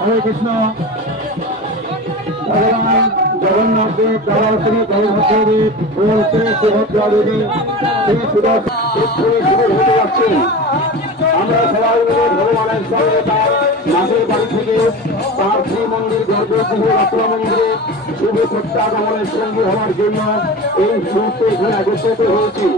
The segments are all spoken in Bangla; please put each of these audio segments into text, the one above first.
हरे कृष्ण जगन्नाथ देव श्री बलभद्र देव बोलते सुभद्रा देवी श्री सुदर्शन আমরা সবাই মিলে ভগবানের সঙ্গে তার মাঝের বাড়ি থেকে তার শ্রী মন্দির গর্ভগৃহ রত্ন মন্দিরে শুভ সত্যাগমনের সঙ্গী হওয়ার জন্য এই মুহূর্তে এখানে একত্রিত হয়েছি।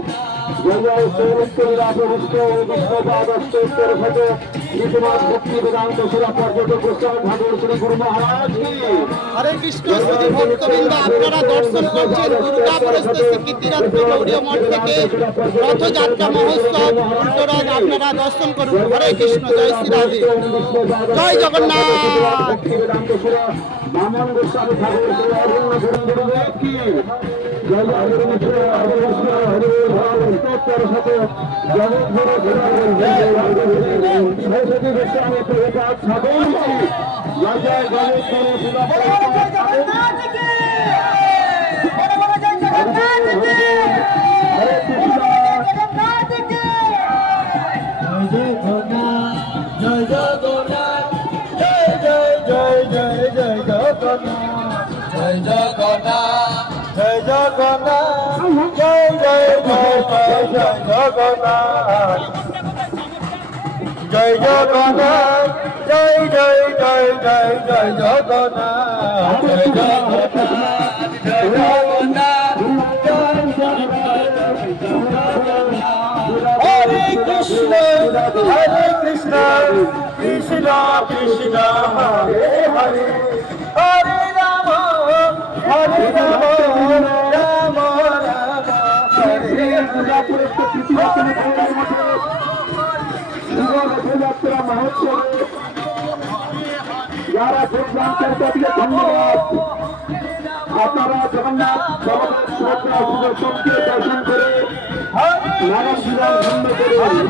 हरे कृष्ण श्री भक्तबृंद আপনারা দর্শন করছেন দুর্গাপুরস্থ কীর্তিরত্ন গৌড়ীয় মঠ থেকে রথযাত্রা মহোৎসব উল্টোরথ আপনারা দর্শন করুন। হরে কৃষ্ণ, জয় শ্রী রাধে, জয় জগন্নাথ। বামন গোস্বামী ঠাকুর जय जगन्नाथ जय जय जय जय जय जगन्नाथ जय जगन्नाथ जय जगन्नाथ हरे कृष्ण कृष्ण कृष्ण हरे हरे हरे राम राम राम हरे रथयात्रा महोत्सव যারা যোগদান করে তাদেরকে ধন্যবাদ। আপনারা জগন্নাথ সুদর্শনকে দর্শন করে নারায়ণ জীবন ধন্য করে